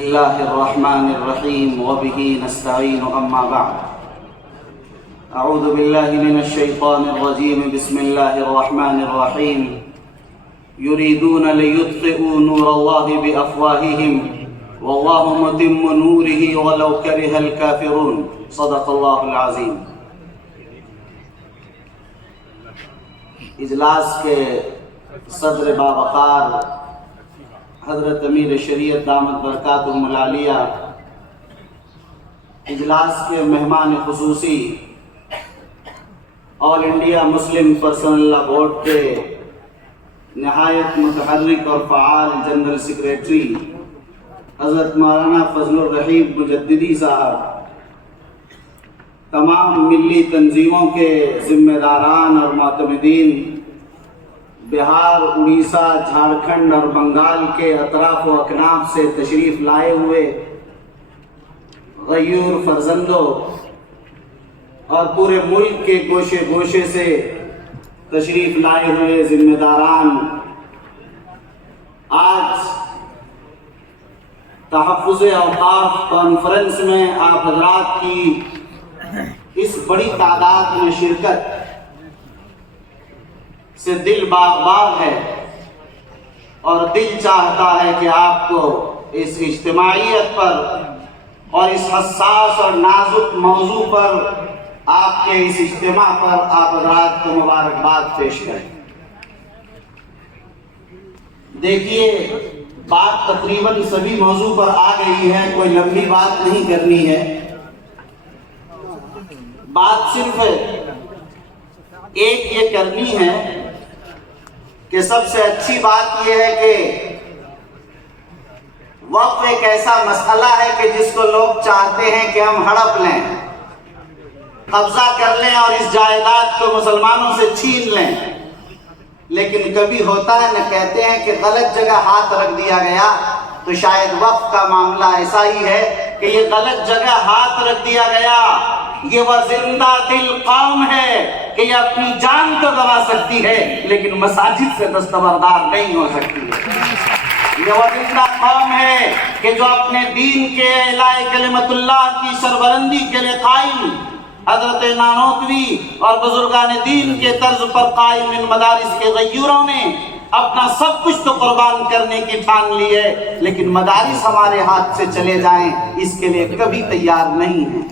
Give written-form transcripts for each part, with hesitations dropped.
الله الرحمن الرحيم وبه نستعين أما بعد أعوذ بالله من الشيطان الرجيم بسم الله الرحمن الرحيم يريدون ليطفئوا نور الله بأفواههم والله متم نوره ولو كره الكافرون صدق الله العظيم۔ اجلاس کے صدر باوقار حضرت امیر شریعت دامت برکاتہم العالیہ، اجلاس کے مہمان خصوصی آل انڈیا مسلم پرسنل لا بورڈ کے نہایت متحرک اور فعال جنرل سیکریٹری حضرت مولانا فضل الرحیم مجددی صاحب، تمام ملی تنظیموں کے ذمہ داران اور معتمدین، بہار، اڑیسہ، جھارکھنڈ اور بنگال کے اطراف و اکناف سے تشریف لائے ہوئے غیور فرزندوں اور پورے ملک کے گوشے گوشے سے تشریف لائے ہوئے ذمہ داران، آج تحفظ اوقاف کانفرنس میں آپ حضرات کی اس بڑی تعداد میں شرکت سے دل باغ باغ ہے اور دل چاہتا ہے کہ آپ کو اس اجتماعیت پر اور اس حساس اور نازک موضوع پر، آپ کے اس اجتماع پر آپ حضرات کو مبارکباد پیش کریں۔ دیکھیے، بات تقریباً سبھی موضوع پر آ گئی ہے، کوئی لمبی بات نہیں کرنی ہے، بات صرف ایک یہ کرنی ہے کہ سب سے اچھی بات یہ ہے کہ وقف ایک ایسا مسئلہ ہے کہ جس کو لوگ چاہتے ہیں کہ ہم ہڑپ لیں، قبضہ کر لیں اور اس جائیداد کو مسلمانوں سے چھین لیں، لیکن کبھی ہوتا ہے نہ، کہتے ہیں کہ غلط جگہ ہاتھ رکھ دیا گیا، تو شاید وقف کا معاملہ ایسا ہی ہے کہ یہ غلط جگہ ہاتھ رکھ دیا گیا۔ یہ وہ زندہ دل قوم ہے کہ یہ اپنی جان تو گوا سکتی ہے لیکن مساجد سے دستبردار نہیں ہو سکتی ہے۔ یہ وہ زندہ قوم ہے کہ جو اپنے دین کے اعلاء کلمت اللہ کی سربلندی کے لیے قائم، حضرت نانوتوی اور بزرگان دین کے طرز پر قائم ان مدارس کے غیوروں نے اپنا سب کچھ تو قربان کرنے کی ٹھان لی ہے، لیکن مدارس ہمارے ہاتھ سے چلے جائیں اس کے لیے کبھی تیار نہیں ہیں۔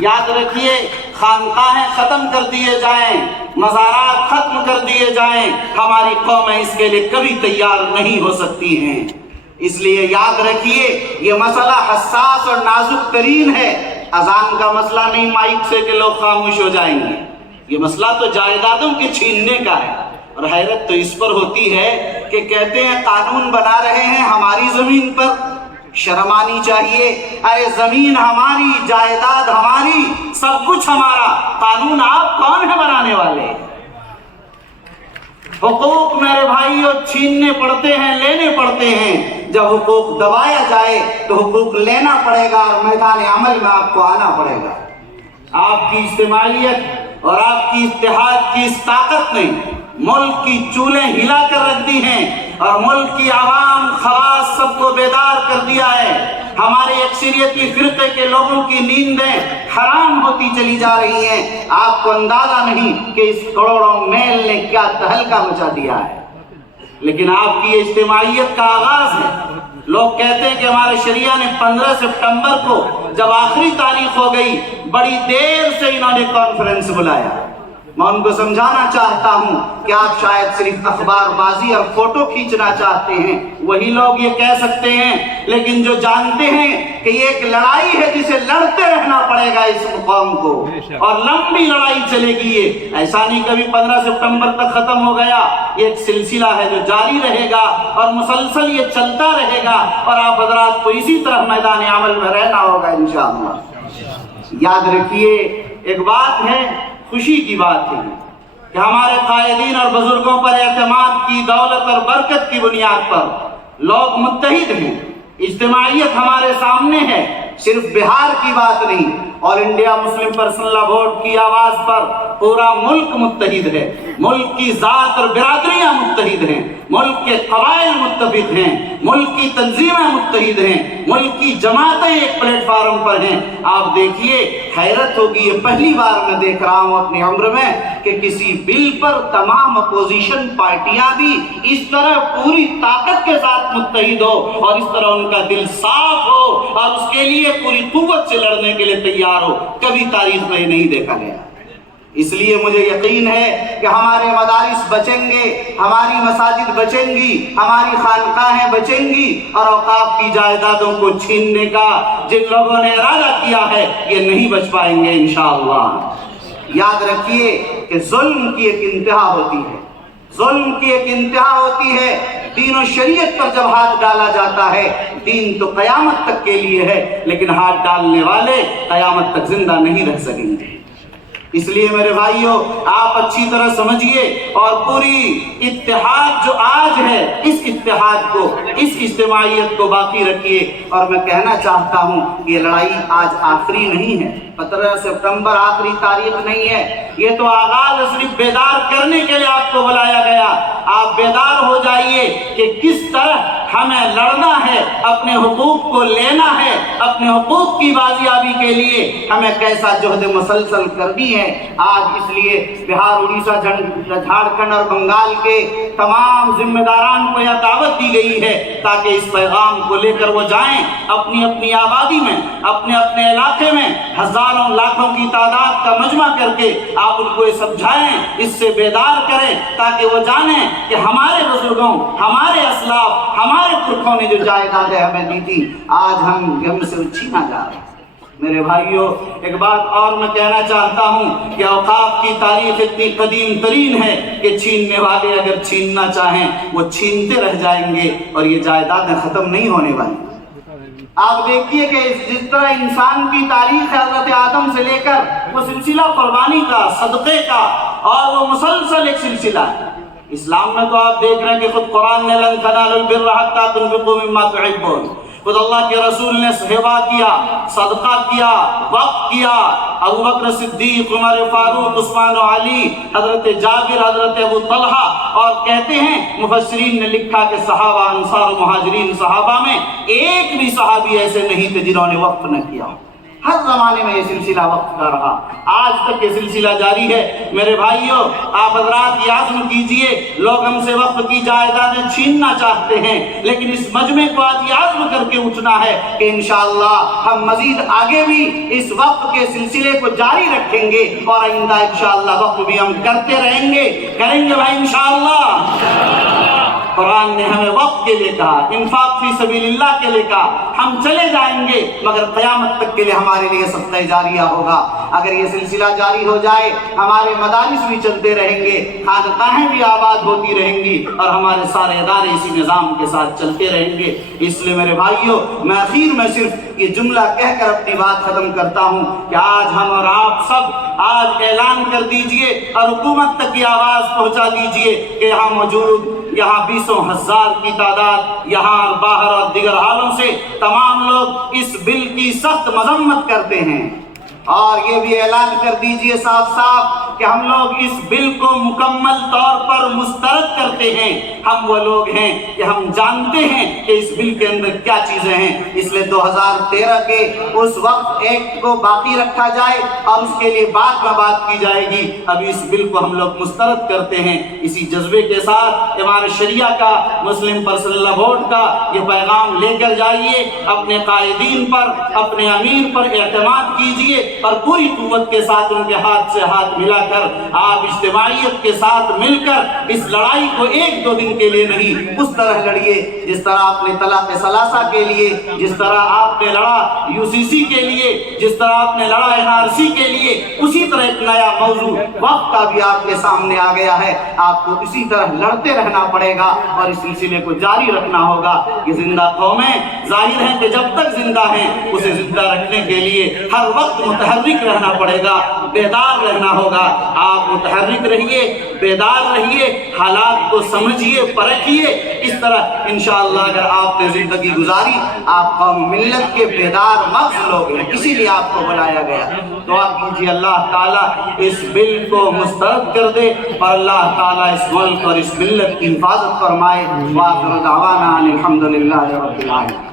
یاد رکھیے، خانقاہیں ختم کر دیے جائیں، مزارات ختم کر دیے جائیں، ہماری قومیں اس کے لیے کبھی تیار نہیں ہو سکتی ہیں۔ اس لیے یاد رکھیے، یہ مسئلہ حساس اور نازک ترین ہے۔ اذان کا مسئلہ نہیں مائک سے کہ لوگ خاموش ہو جائیں گے، یہ مسئلہ تو جائیدادوں کے چھیننے کا ہے۔ اور حیرت تو اس پر ہوتی ہے کہ کہتے ہیں قانون بنا رہے ہیں ہماری زمین پر، شرم آنی چاہیے۔ ارے زمین ہماری، جائیداد ہماری، سب کچھ ہمارا، قانون آپ کون ہے بنانے والے؟ حقوق میرے بھائیوں چھیننے پڑتے ہیں، لینے پڑتے ہیں۔ جب حقوق دبایا جائے تو حقوق لینا پڑے گا اور میدان عمل میں آپ کو آنا پڑے گا۔ آپ کی اجتماعیت اور آپ کی اتحاد کی اس طاقت نے ملک کی چولیں ہلا کر رکھ دی ہیں اور ملک کی عوام، خواص سب کو بیدار کر دیا ہے۔ ہمارے اکثریتی فرقے کے لوگوں کی نیندیں حرام ہوتی چلی جا رہی ہیں۔ آپ کو اندازہ نہیں کہ اس کروڑوں میل نے کیا تہلکہ مچا دیا ہے، لیکن آپ کی اجتماعیت کا آغاز ہے۔ لوگ کہتے ہیں کہ ہمارے شریعہ نے 15 سپٹمبر کو جب آخری تاریخ ہو گئی، بڑی دیر سے انہوں نے کانفرنس بلایا۔ میں ان کو سمجھانا چاہتا ہوں کہ آپ شاید صرف اخبار بازی اور فوٹو کھینچنا چاہتے ہیں، وہی لوگ یہ کہہ سکتے ہیں، لیکن جو جانتے ہیں کہ یہ ایک لڑائی ہے جسے لڑتے رہنا پڑے گا اس قوم کو، اور لمبی لڑائی چلے گی۔ یہ ایسا نہیں کبھی 15 سپٹمبر تک ختم ہو گیا، یہ ایک سلسلہ ہے جو جاری رہے گا اور مسلسل یہ چلتا رہے گا، اور آپ حضرات کو اسی طرح میدان عمل میں رہنا ہوگا انشاءاللہ۔ یاد رکھیے، ایک بات ہے، خوشی کی بات ہے کہ ہمارے قائدین اور بزرگوں پر اعتماد کی دولت اور برکت کی بنیاد پر لوگ متحد ہیں، اجتماعیت ہمارے سامنے ہے۔ صرف بہار کی بات نہیں، اور انڈیا مسلم پرسنل لا بورڈ کی آواز پر پورا ملک متحد ہے، ملک کی ذات اور برادریاں متحد ہیں، ملک کے قبائل متفق ہیں، ملک کی تنظیمیں متحد ہیں، ملک کی جماعتیں ایک پلیٹ فارم پر ہیں۔ آپ دیکھیے، حیرت ہوگی، یہ پہلی بار میں دیکھ رہا ہوں اپنی عمر میں کہ کسی بل پر تمام اپوزیشن پارٹیاں بھی اس طرح پوری طاقت کے ساتھ متحد ہو اور اس طرح ان کا دل صاف ہو اور اس کے لیے پوری قوت سے لڑنے کے لیے تیار ہو۔ کبھی تاریخ میں یہ نہیں دیکھا گیا۔ اس لیے مجھے یقین ہے کہ ہمارے مدارس بچیں گے، ہماری مساجد بچیں گی، ہماری خانقاہیں بچیں گی، اور اوقاف کی جائیدادوں کو چھیننے کا جن لوگوں نے ارادہ کیا ہے یہ نہیں بچ پائیں گے انشاءاللہ۔ یاد رکھیے کہ ظلم کی ایک انتہا ہوتی ہے، ظلم کی ایک انتہا ہوتی ہے۔ دین و شریعت پر جب ہاتھ ڈالا جاتا ہے، دین تو قیامت تک کے لیے ہے، لیکن ہاتھ ڈالنے والے قیامت تک زندہ نہیں رہ سکیں گے۔ اس لیے میرے بھائیوں، آپ اچھی طرح سمجھیے اور پوری اتحاد جو آج ہے، اس اتحاد کو، اس اجتماعیت کو باقی رکھیے۔ اور میں کہنا چاہتا ہوں کہ یہ لڑائی آج آخری نہیں ہے، 15 سپتمبر آخری تاریخ نہیں ہے، یہ تو آغاز صرف بیدار کرنے کے لیے آپ کو بلایا گیا۔ آپ بیدار ہو جائیے کہ کس طرح ہمیں لڑنا ہے، اپنے حقوق کو لینا ہے، اپنے حقوق کی بازیابی کے لیے ہمیں کیسا جہد مسلسل کرنی ہے۔ آج اس لیے بہار، اڑیسہ، جھارکھنڈ اور بنگال کے تمام ذمہ داران کو یہ دعوت دی گئی ہے تاکہ اس پیغام کو لے کر وہ جائیں اپنی اپنی آبادی میں، اپنے اپنے علاقے میں، ہزاروں لاکھوں کی تعداد کا مجمع کر کے آپ ان کو یہ سمجھائیں، اس سے بیدار کریں تاکہ وہ جانیں کہ ہمارے بزرگوں، ہمارے اسلاف، ہمارے پرکھوں نے جو جائیدادیں ہمیں دی تھی، آج ہم سے چھینا جا رہا ہے۔ میرے بھائیوں، ایک بات اور میں کہنا چاہتا ہوں کہ اوقاف کی تاریخ اتنی قدیم ترین ہے کہ چھیننے والے اگر چھیننا چاہیں وہ چھینتے رہ جائیں گے اور یہ جائیدادیں ختم نہیں ہونے والی۔ آپ دیکھیے کہ جس طرح انسان کی تاریخ ہے، حضرت آدم سے لے کر وہ سلسلہ قربانی کا، صدقے کا، اور وہ مسلسل ایک سلسلہ ہے۔ اسلام میں تو آپ دیکھ رہے ہیں کہ خود قرآن نے لن تنالوا البر حتى تنفقوا مما تحبون، خود اللہ کے رسول نے ہبہ کیا، صدقہ کیا، وقف کیا، ابو بکر صدیق، عمر فاروق، عثمان و علی، حضرت جابر، حضرت ابو طلحہ، اور کہتے ہیں مفسرین نے لکھا کہ صحابہ، انصار و مہاجرین صحابہ میں ایک بھی صحابی ایسے نہیں تھے جنہوں نے وقف نہ کیا۔ ہر زمانے میں یہ سلسلہ وقت کا رہا، آج تک یہ سلسلہ جاری ہے۔ میرے بھائیوں، آپ حضرات یہ عزم کیجئے، لوگ ہم سے وقت کی جائیدادیں چھیننا چاہتے ہیں، لیکن اس مجمع کو آج یہ عزم کر کے اٹھنا ہے کہ انشاءاللہ ہم مزید آگے بھی اس وقت کے سلسلے کو جاری رکھیں گے، اور آئندہ انشاءاللہ وقت بھی ہم کرتے رہیں گے، کریں گے بھائی انشاءاللہ۔ قرآن نے ہمیں وقت کے لیے کہا، انفاق فی سبیل اللہ کے لیے کہا، ہم چلے جائیں گے مگر قیامت تک کے لیے ہمارے لیے صدقہ جاریہ ہوگا۔ اگر یہ سلسلہ جاری ہو جائے، ہمارے مدارس بھی چلتے رہیں گے، خانقاہیں بھی آباد ہوتی رہیں گی، اور ہمارے سارے ادارے اسی نظام کے ساتھ چلتے رہیں گے۔ اس لیے میرے بھائیوں، میں آخر میں صرف یہ جملہ کہہ کر اپنی بات ختم کرتا ہوں کہ آج ہم اور آپ سب آج اعلان کر دیجئے اور حکومت تک کی آواز پہنچا دیجئے کہ یہاں موجود، یہاں 20,000 کی تعداد، یہاں باہر اور دیگر حالوں سے تمام لوگ اس بل کی سخت مذمت کرتے ہیں، اور یہ بھی اعلان کر دیجئے صاف صاف کہ ہم لوگ اس بل کو مکمل طور پر مسترد کرتے ہیں۔ ہم وہ لوگ ہیں کہ ہم جانتے ہیں کہ اس بل کے اندر کیا چیزیں ہیں، اس لیے 2013 کے اس وقت ایکٹ کو باقی رکھا جائے اور اس کے لیے بعد میں بات کی جائے گی۔ ابھی اس بل کو ہم لوگ مسترد کرتے ہیں۔ اسی جذبے کے ساتھ امارت شریعہ کا، مسلم پرسنل لا بورڈ کا یہ پیغام لے کر جائیے، اپنے قائدین پر، اپنے امیر پر اعتماد کیجئے، اور پوری قوت کے ساتھ ان کے ہاتھ سے ہاتھ ملا کر آپ اجتماعیت کے ساتھ مل کر اس لڑائی کو 1-2 دن کے لیے نہیں، اس طرح لڑیے جس طرح آپ نے طلاق ثلاثہ کے لیے، جس طرح آپ نے لڑا UCC کے لیے، جس طرح آپ نے لڑا NRC کے لیے، اسی طرح ایک نیا موضوع وقت کا بھی آپ کے سامنے آ گیا ہے۔ آپ کو اسی طرح لڑتے رہنا پڑے گا اور اس سلسلے کو جاری رکھنا ہوگا۔ یہ زندہ قومیں ظاہر ہیں کہ جب تک زندہ ہیں اسے زندہ رکھنے کے لیے ہر وقت متحرک رہنا پڑے گا۔ بیدار رہنا ہوگا. آپ متحرک رہیے, بیدار رہیے, حالات کو سمجھیے, پرکھیے. اس طرح انشاءاللہ اگر آپ نے زندگی گزاری, آپ قوم ملت کے بیدار مغز لوگ ہیں, اسی لیے آپ کو بلایا گیا. دعا کیجیے اللہ تعالیٰ اس بل کو مسترد کر دے اور اللہ تعالیٰ اس ملک اور اس ملت کی حفاظت فرمائے. وآخر دعوانا الحمدللہ رب العالمین.